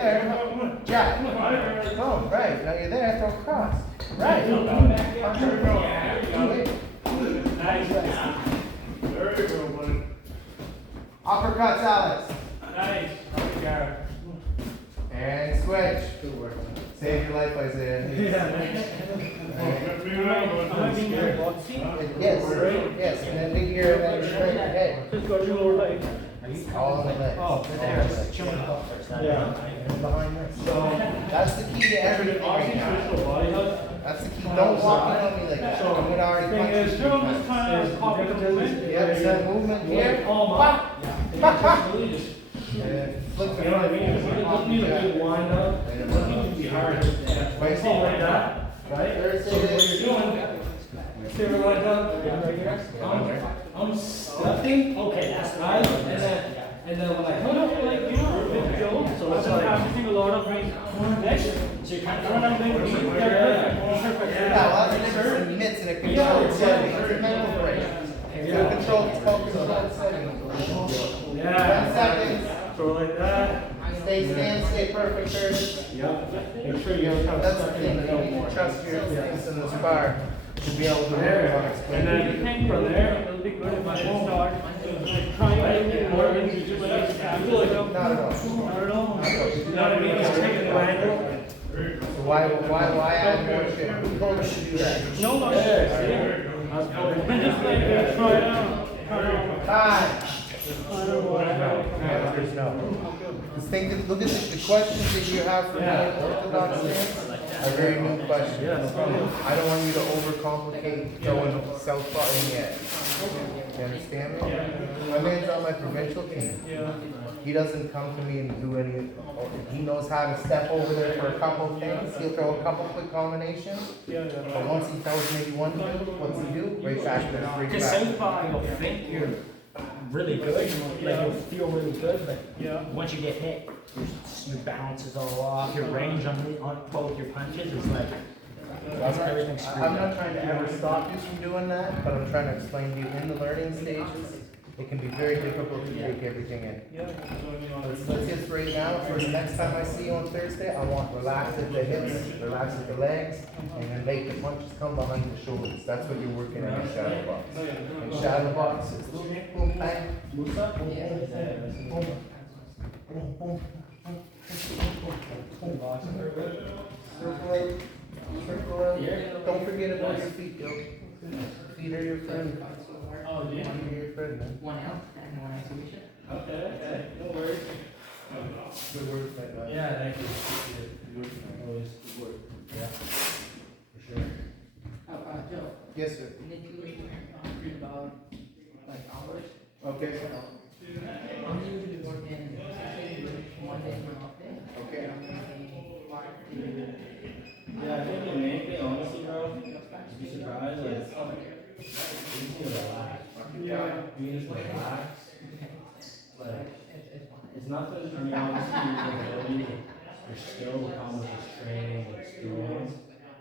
There. Jack. Boom. Right. Now you're there. Throw cross. Right. Uppercuts, Alex. Nice. And switch. Save your life, Isaiah. Yes. Yes. And then big ear and then straight ahead. Just go to your leg. All on the legs. Oh, there. Yeah. Behind this. So that's the key to everything right now. That's the key. Don't walk in on me like that. I'm gonna already punch you. Throw this kind of copy the movement. Yep, set movement here. Oh my. Flip You know what I mean? It doesn't need a big wind up. It doesn't need to be hard. Wait, See like that, right? So what you're doing, see it like that, right here. I'm stepping. Okay, that's right. And then when I come up, like you know, with Joe, so it's like I'm using a lot of my next. So you kind of run out Yeah, well, that's the difference in mitts and a controlled setting. It's a mental break. It's a controlled focus on setting. 10 seconds. So like that. Stay stand, stay perfect, Curtis. Yeah. Make sure you have That's the thing, you need to trust your instincts in this bar to be able to and then from there, it'll be good if I start trying to get more into just like Not at all. I don't know. You know what I mean? Just taking the angle. So why add more shit? Who told us to do that? No, no, just like try it out. Time. I don't know what I know. Answers no. Just think, look at the questions that you have for me in Orthodox stance are very new questions. I don't want you to overcomplicate going southpaw in yet. You understand me? My man's on my provincial team. He doesn't come to me and do any, he knows how to step over there for a couple of things. He'll throw a couple quick combinations. But once he tells maybe one thing, what's he do? Right back to the three Because back. southpaw, you'll think you're really good, like you'll feel really good, but once you get hit, your balance is all off, your range on both your punches is like, everything's screwed I'm not up. trying to ever stop you from doing that, but I'm trying to explain to you in the learning stages, it can be very difficult to take everything in. Let's just right now, for the next time I see you on Thursday, I want relax at the hips, relax at the legs, and then make the punches come behind the shoulders. That's what you're working on in shadow box. In shadow box, it's boom, boom, bang, boom, boom, boom, boom, boom, circle, circle. Don't forget about your feet, yo. Feet are your friend. Oh, yeah. Feet are your friend, man. One out and one exhibition. Okay, no worries. Good work, my guy. Yeah, thank you. Always good work. Yeah, for sure. Joe, Yes, sir. need to read about like hours. Okay. I'm usually working 6 days, one day from off day. Okay. Yeah, I think the main thing, honestly, bro, you'd be surprised, like, you just need to relax. You just relax. Like, it's nothing, I mean, obviously, your ability, your skill will come with this training and experience,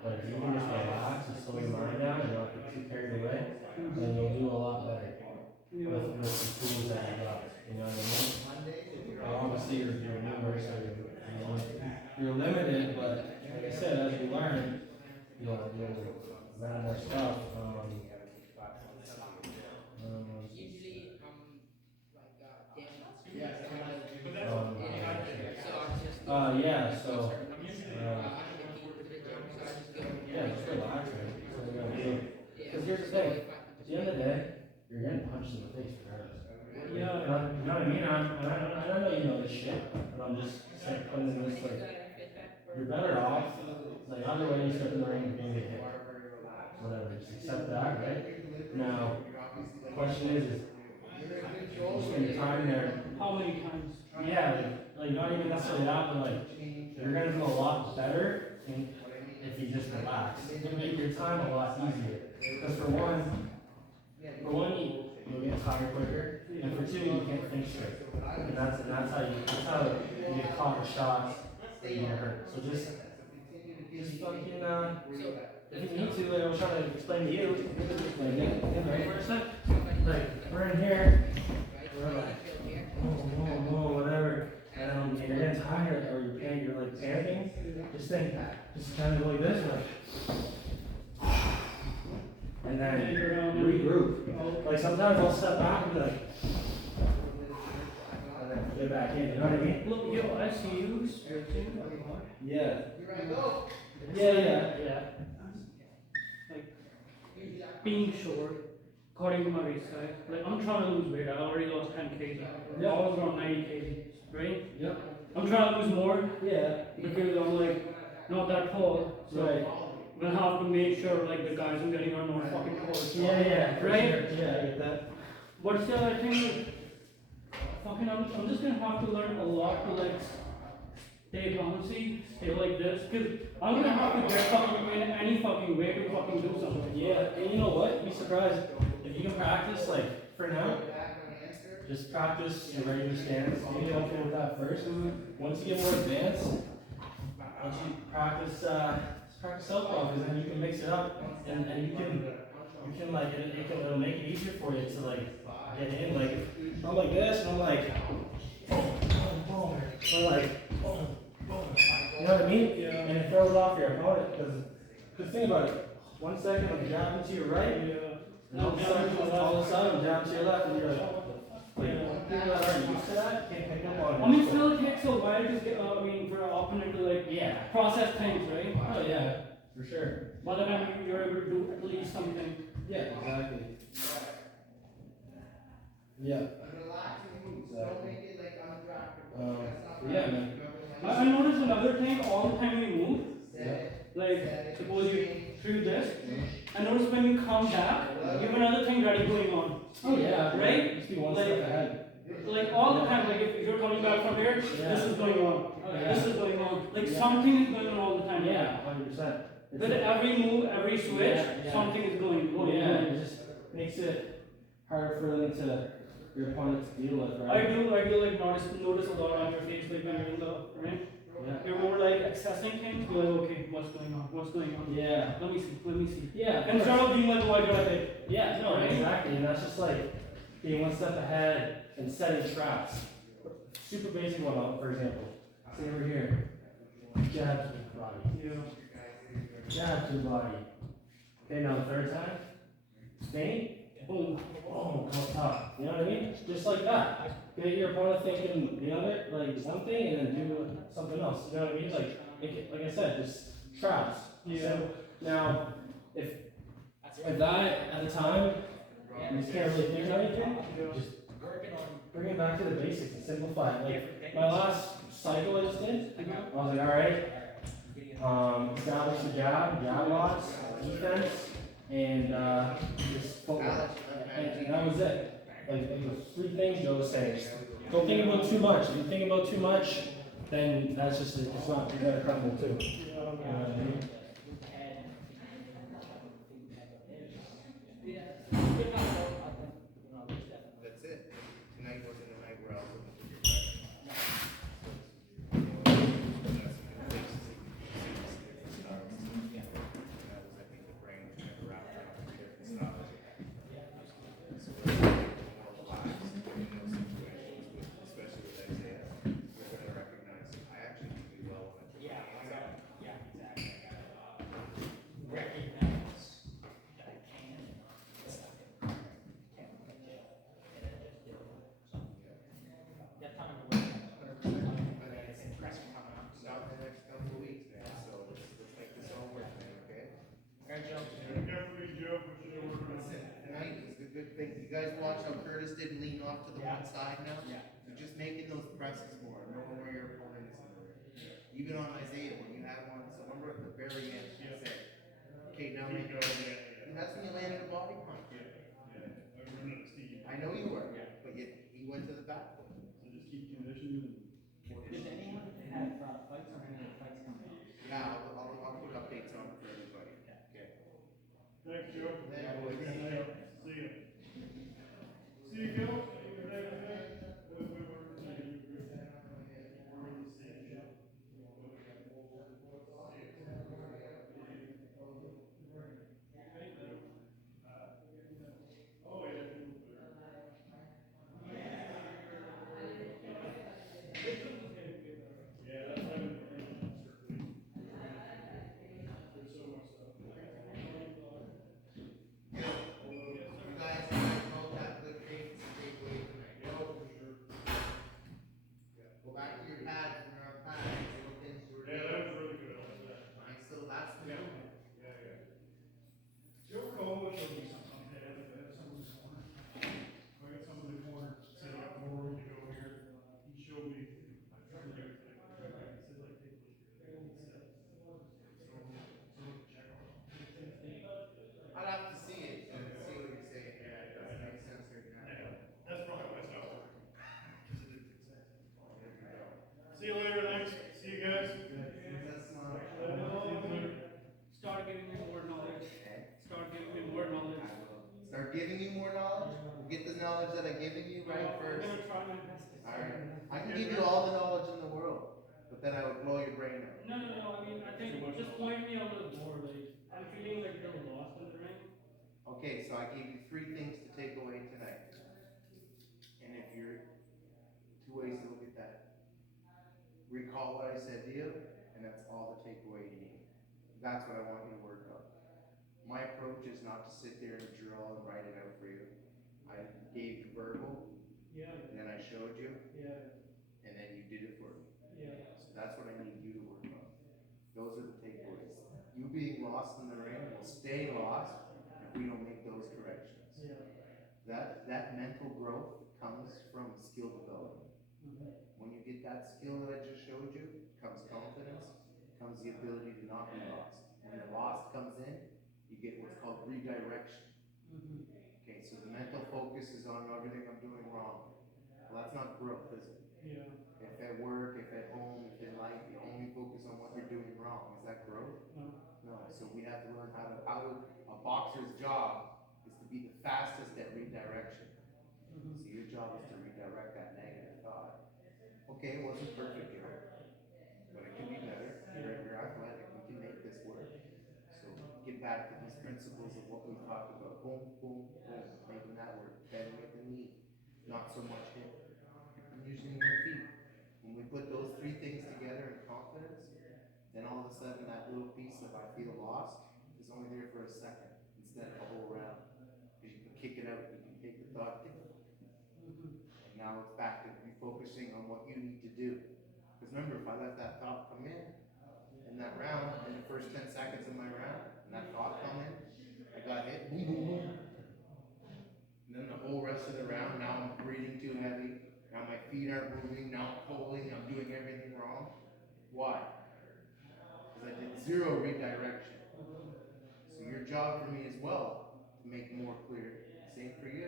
but if you can just relax and slow your mind down and not get too carried away, then you'll do a lot better with the tools that you got, you know what I mean? Obviously, you're newer, so you're limited, but like I said, as you learn, you'll learn more stuff. Yeah, so, yeah, just relax, man. That's what you gotta do. Because here's the thing, at the end of the day, you're getting punched in the face regardless. You know what I mean? I know you know this shit, but I'm just saying, putting in this, like, you're better off, like, either way you start the ring, you're gonna get hit. Whatever, just accept that, right? Now, the question is you spend your time there. How many times? Yeah, like not even necessarily that, but like, you're gonna do a lot better if you just relax. It'll make your time a lot easier. Because for one, you'll get tired quicker, and for two, you can't think straight. And that's how you get caught in shots that you get hurt. So just fucking, if you need to, like I was trying to explain to you, like, get ready for a sec. Like, we're in here, we're like, whoa, whatever, and you're hands high or you're like panicking, just think, just kind of go like this, like, and then regroup. Like sometimes I'll step back and be like, and then get back in, you know what I mean? Look, yo, I see you stretching. Yeah. Yeah. Like, being short, according to my research, like, I'm trying to lose weight. I already lost 10 kg. I was around 90 kg, right? Yep. I'm trying to lose more Yeah. because I'm like, not that tall. So Right. I'm gonna have to make sure, like, the guys I'm getting are not fucking tall. Yeah, for Right? sure. Yeah, I get that. But still, I think, like, fucking, I'm just gonna have to learn a lot to, like, stay bouncy, stay like this, because I'm gonna have to get fucking in any fucking way to fucking do something. Yeah, and you know what? You'd be surprised if you can practice, like, for now, just practice your regular stance. You get okay with that first. Once you get more advanced, once you practice, practice self-control, because then you can mix it up, and you can like, it'll make it easier for you to, like, get in. Like, I'm like this, and I'm like, boom, or like, boom, boom. You know what I mean? Yeah. And it throws off your opponent, because think about it. 1 second I'm jabbing to your right, and all of a sudden I'm jabbing to your left, and you're like, people that aren't used to that can't pick up on it. I mean, still it takes a while to get, for an opponent to, like, Yeah. process things, right? Oh yeah, for sure. By the time you're able to do at least something. Yeah, exactly. Yeah. Yeah, man. I noticed another thing all the time we move, Yeah. like, suppose you do this, I notice when you come back, you have another thing ready going on. Oh yeah, Right? Just be one Like- step ahead. Like, all the time, like, if you're coming back from here, Yeah. this is going on. Oh, yeah. This is going on. Like, Yeah. something is going on all the time. Yeah, 100%. With every move, every switch, Yeah. something is going. Yeah, it just makes it harder for them to your opponent to deal with, I right? do like notice a lot on your face, like when you're in the ring. Yeah. You're more like accessing things. You're like, okay, what's going on? What's going on? Yeah. Let me see. Yeah. And instead of being like, why do I think? Yeah, no, Right? exactly. And that's just like being one step ahead and setting traps. Super basic one, for example. Say over here. Jab to the body. Yeah. Jab to the body. Okay, now the third time. Stain. Boom. Boom. Come top. You know what I mean? Just like that. Get your opponent thinking the other, like one thing, and then do something else. You know what I mean? Like I said, just traps. Yeah. So now, if that at the time you just can't really think of anything, just bring it back to the basics and simplify it. Like my last cycle I just did, I was like, all right, establish the jab locks, defense, and just footwork. And that was it. Like the 3 things Joe was saying. Don't think about too much. If you think about too much, then that's just it's not you're gonna crumble too. You know what I mean? That's it. Tonight wasn't a night where I was looking for your That was, I think, the brain was kind of wrapped around different styles. So we're more relaxed in those situations, especially with Isaiah. We're going to recognize I actually do well when I put my hands out. Not the next couple of weeks, man. So let's make this all work, man. Okay. Listen, tonight is a good thing. You guys watch how Curtis didn't lean off to the one side now? You're just making those presses more, knowing where your opponent is. Even on Isaiah, when you have one, so remember at the very end, you said, okay, now make it over. And that's when you landed a body punch. I know you were, but yet he went to the back. Does anyone have fights or any fights coming up? Yeah, I'll put updates on for everybody. Okay. Thanks, Joe. Yeah, boys. See you. See you, Gil. giving you more knowledge? Get the knowledge that I'm giving you right I'm first. gonna try my best. Alright, I can give you all the knowledge in the world, but then I would blow your brain out. No, I mean, I think just point me a little more, like, I'm feeling like a little lost in the ring. Okay, so I gave you 3 things to take away tonight. And if you're 2 ways to look at that. Recall what I said to you, and that's all the takeaway you need. That's what I want you to work on. My approach is not to sit there and drill and write it out for you. I gave you verbal, Yeah, and then I showed you, yeah, and then you did it for me. yeah. So that's what I need you to work on. Those are the takeaways. You being lost in the ring will stay lost if we don't make those corrections. Yeah. That mental growth comes from skill development. When you get that skill that I just showed you, comes confidence, comes the ability to not be lost. When the lost comes in, you get what's called redirection. Okay, so the mental focus is on everything I'm doing wrong. Well, that's not growth, is it? Yeah. If at work, if at home, if in life, you only focus on what you're doing wrong, is that growth? No. No, so we have to learn how to, a boxer's job is to be the fastest at redirection. So your job is to redirect that negative thought. Okay, it wasn't perfect, but it can be better. You're athletic, we can make this work. So get back to these principles of what we talked about. Boom, boom, boom, making that work. Bending at the knee, not so much hip. And using your feet. When we put those 3 things together in confidence, then all of a sudden that little piece of I feel lost is only there for a second instead of a whole round. Because you can kick it out, you can take the thought differently. And now it's back to refocusing on what you need to do. Because remember, if I let that thought come in that round, in the first 10 seconds of my round, and that thought come in, I got hit, boom, boom, boom. And then the whole rest of the round, now I'm breathing too heavy, now my feet aren't moving, now I'm pulling, I'm doing everything wrong. Why? Because I did 0 redirection. So your job for me as well, to make more clear, same for you,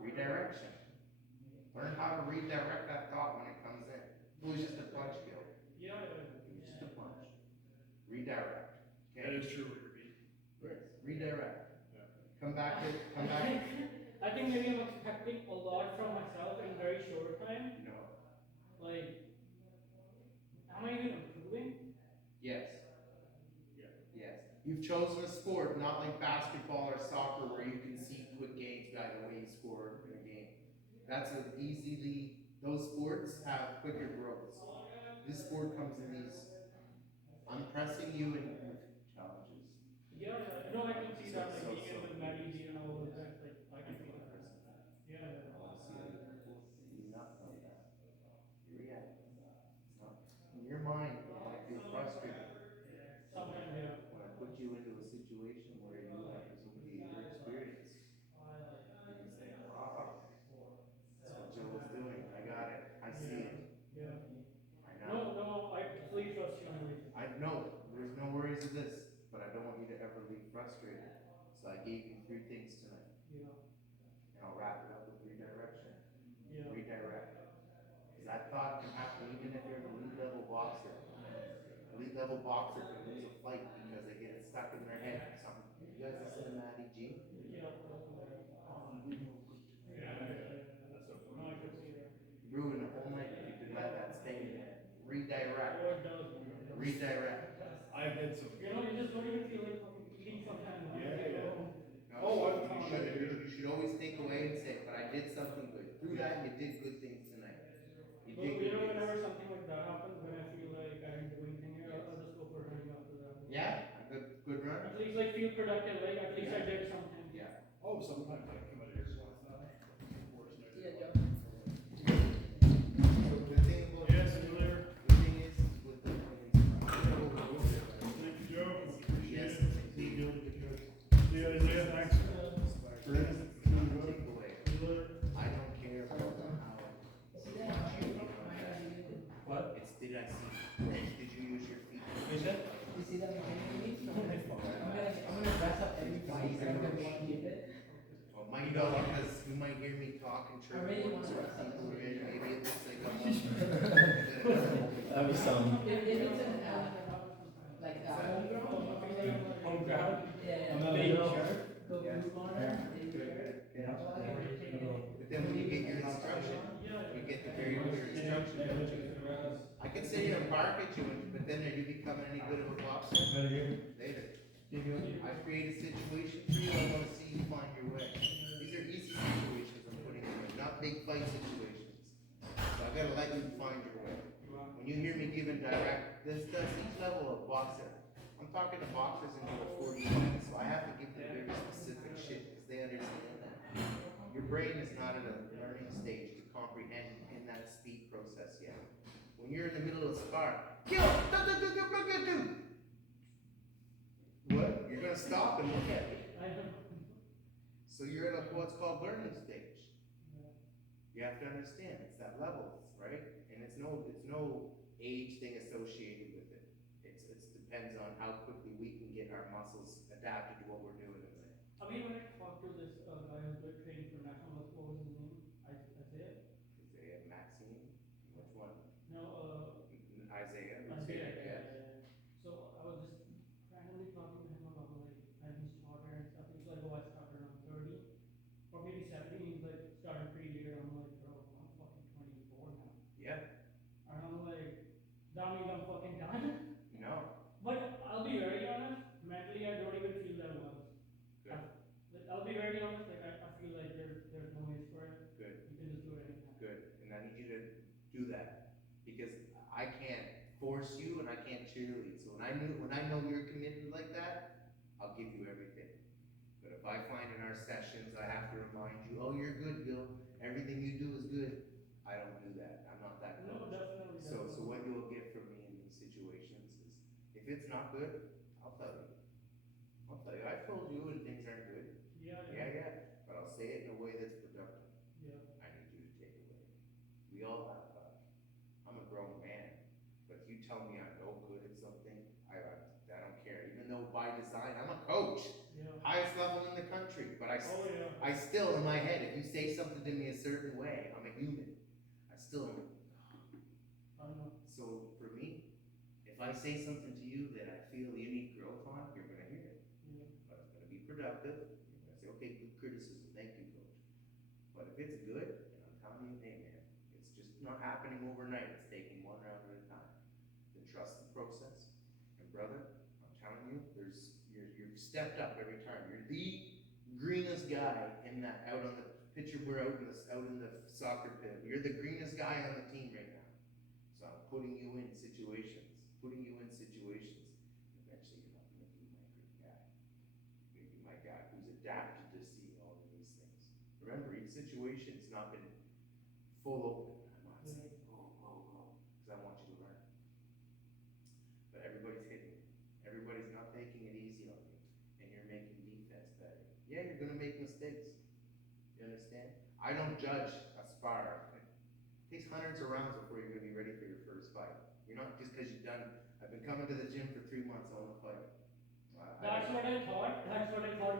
redirection. Learn how to redirect that thought when it comes in. It was just a punch, Gil. Yeah. It was just a punch. Redirect. Okay? That is true, Ruby. Yes. Redirect. Yeah. Come back. I think maybe I'm expecting a lot from myself in a very short time. No. Like, am I even improving? Yes. Yeah. Yes. You've chosen a sport, not like basketball or soccer where you can see quick gains by the way you score in a game. Those sports have quicker growths. This sport comes in these, I'm pressing you in challenges. Yeah. No, I can see that, like, being in with Maddie G and all of that, like, I can feel that. Yeah. I want to see other people do not know that. Your reality. It's not. In your mind, you might feel frustrated. Sometimes, yeah. When I put you into a situation where you have presumably your experience, you can say, wow, that's what Joe was doing. I got it. I see it. Yeah. I know. No, I completely trust you on everything. I know. There's no worries of this, but I don't want you to ever leave frustrated. So I gave you 3 things tonight. Yeah. And I'll wrap it up with redirection. Yeah. Redirect. Because that thought can happen even if you're an elite level boxer. Elite level boxer can lose a fight because they get it stuck in their head. You guys listen to Matty G? Yeah. That's so No, funny. I can see that. Ruin a whole night if you could let that stay in there. Redirect. Oh, it does. Redirect. I've had some. You know, you just don't even feel like fucking eating sometimes. Yeah. No, Oh, you should always take away and say, but I did something good. Through that, you did good things tonight. You So, did you good know, things. whenever something like that happens, when I feel like I didn't do anything here, I'll just go for running after that. Yeah, a good run. At least like feel productive, like at least I did something. Yeah. Oh, sometimes I come out of here. Yeah, Joe. So the thing about Yes, you there? the thing is with the Thank you, Joe. Appreciate yes, it. see you. See you, Isaiah. Thanks. Take away. See you later. I don't care about how See that? What? it's did I see? Did you use your feet? Is it? You see that behind me? I'm gonna dress up every fight, so I'm gonna want to get it. Well, might know because you might hear me talking I really church want to or dress up. people, maybe it looks like I'm That'd be some. If it's like homegrown, Home crowd? yeah, I'm yeah. not Baby sure. shirt, go blue on it, baby shirt. make it very clear instruction. I can sit here and bark at you, but then are you becoming any good of a boxer? Later. I create a situation for you, I wanna see you find your way. These are easy situations I'm putting you in, not big fight situations. So I gotta let you find your way. When you hear me giving direct, that's each level of boxer. I'm talking to boxers into a 40 minutes, so I have to give them very specific shit, because they understand that. Your brain is not at a learning stage to comprehend in that speed process yet. When you're in the middle of a spar, kill! What? You're gonna stop and look at me. So you're at what's called learning stage. You have to understand, it's that level, right? And it's no age thing associated with it. It depends on how quickly we can get our muscles adapted to what we're doing in there. I mean, when I talked to this guy who's been training for national, what was his name? Isaiah? Isaiah Maxine? Which one? No, Isaiah? Isaiah, Yeah. yeah. So I was just randomly talking to him about like when he started and stuff. He's like, oh, I started around 30 or maybe 70. He's like, started pretty late. I'm like, bro, I'm fucking 24 now. Yeah. And I'm like, that means I'm fucking done. No. But I'll be very honest, mentally I don't even feel that well. Good. Like, I'll be very honest, like I feel like there's no age for it. Good. You can just do it anytime. Good. And I need you to do that. Because I can't force you and I can't cheerlead. So when I know you're committed like that, I'll give you everything. But if I find in our sessions I have to remind you, oh, you're good, Gil, everything you do is good, I don't do that. I'm not that No, coach. definitely. So what you'll get from me in these situations is, if it's not good, I'll tell you. I've told you when things aren't good. Yeah. But I'll say it in a way that's productive. Yeah. I need you to take away. We all have, I'm a grown man, but if you tell me I'm no good at something, I don't care. Even though by design, I'm a coach, Yeah. highest level in the country, but Oh yeah. I still, in my head, if you say something to me a certain way, I'm a human. I still am. I know. So for me, if I say something to you that I feel you need growth on, you're gonna hear it. Yeah. But it's gonna be productive. You're gonna say, okay, good criticism, thank you, coach. But if it's good, and I'm telling you, hey man, it's just not happening overnight, it's taking one round at a time. Then trust the process. And brother, I'm telling you, you're stepped up every time. You're the greenest guy in that, out on the picture, we're out in the soccer pit. You're the greenest guy on the team right now. So I'm putting you in situations. Eventually you're not gonna be my green guy. You're gonna be my guy who's adapted to see all of these things. Remember, each situation's not been full open. I'm not saying go, because I want you to learn. But everybody's hitting you. Everybody's not taking it easy on you. And you're making defense better. Yeah, you're gonna make mistakes. You understand? I don't judge a spar. It takes hundreds of rounds before you're gonna be ready for your first fight. You're not just because I've been coming to the gym for 3 months, I wanna fight. That's what I thought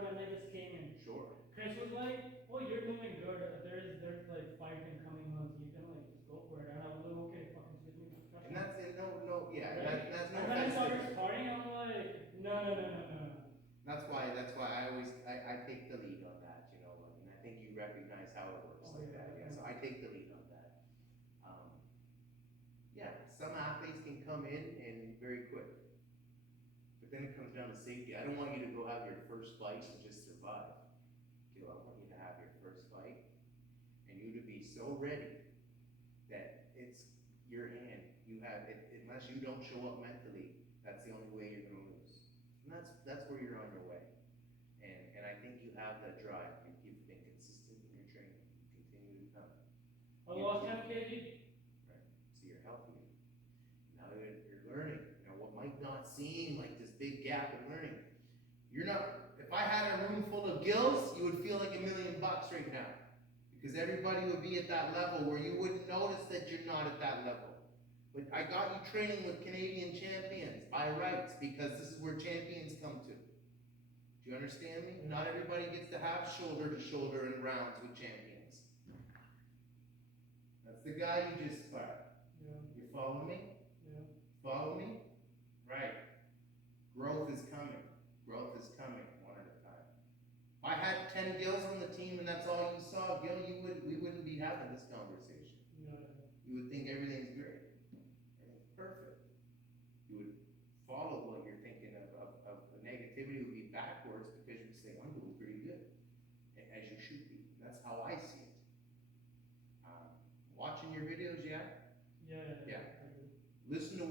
when I just came in. Sure. Chris was like, oh, you're doing good. There's like fighting coming months. You can like just go for it. And I was like, okay, fucking switch me. And that's it, yeah, Right? that's no And then I started offense. starting, I'm like, no. That's why I always take the lead on that, you know, and I think you recognize how it works Oh, like yeah. that, yeah, so I take the lead on that. Yeah, some athletes can come in and very quick, but then it comes down to safety. I don't want you to go have your first fight and just survive. I want you to have your first fight and you to be so ready that it's your hand. You have it, unless you don't show up mentally, that's the only way you're gonna lose. And that's where you're on your way. And I think you have that drive. You've been consistent in your training. You continue to come. I lost 10 kg. Right. So you're healthy. Now you're learning. You know, what might not seem like this big gap in learning. You're not, if I had a room full of gills, you would feel like $1 million right now. Because everybody would be at that level where you wouldn't notice that you're not at that level. But I got you training with Canadian champions by rights, because this is where champions come to. Do you understand me? Not everybody gets to have shoulder to shoulder in rounds with champions. That's the guy you just sparred. Yeah. You follow me? Yeah. Follow me? Right. Growth is coming. Growth is coming one at a time. If I had 10 gills on the team and that's all you saw, Gil, we wouldn't be having this conversation. Yeah.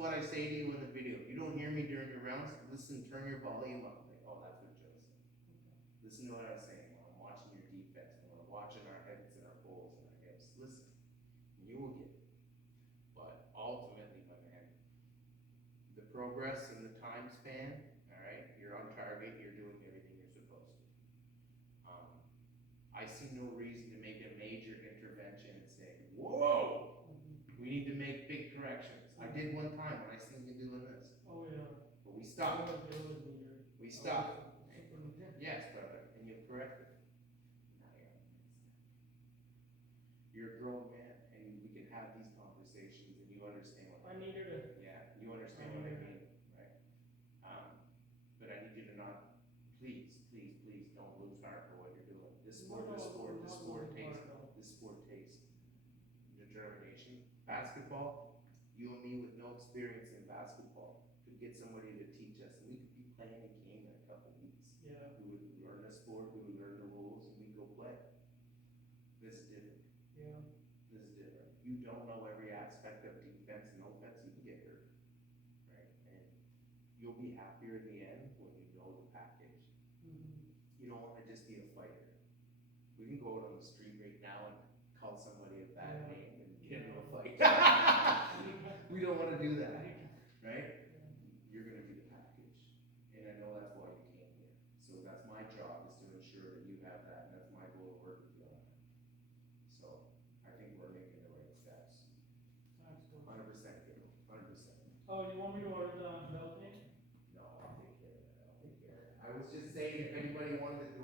what I say to you in the video. If you don't hear me during your rounds, listen, turn your volume up. Like, oh, that's what Joe said. Listen to what I'm saying when I'm watching your defense, when we're watching our heads and our goals and our hips. Listen, you will get it. But ultimately, my man, the progress and the time span, all right, you're on target, you're doing everything you're supposed to. I see no reason to make a major intervention and say, whoa, we need to make big corrections. I did one time when I seen you doing this, Oh, yeah. but we stopped. There was leader. We stopped. Yes, brother, and you corrected it. You're a grown man, and we can have these conversations, and you understand what I needed it. Yeah, you understand what I mean, right? But I need you to not, please, please, please, don't lose heart for what you're doing. This sport takes determination. Basketball, you and me with no experience in basketball could get somebody to teach us, and we could be playing a game in a couple weeks. Yeah. We would learn the sport, we would learn the rules, and we'd go play. This is different. Yeah. This is different. You don't know every aspect of defense and offense, you can get hurt, right? And you'll be happier in the end when you know the package. You don't wanna just be a fighter. We can go out on the street right now and call somebody a bad name and get into a fight. We don't wanna do that, right? You're gonna be the package, and I know that's why you came here. So that's my job, is to ensure that you have that, and that's my goal to work with you on that. So, I think we're making the right steps. Thanks, coach. 100%, Gabe, 100%. Oh, you want me to order the belt thing? No, I'll take care of that, I'll take care of that. I was just saying, if anybody wanted to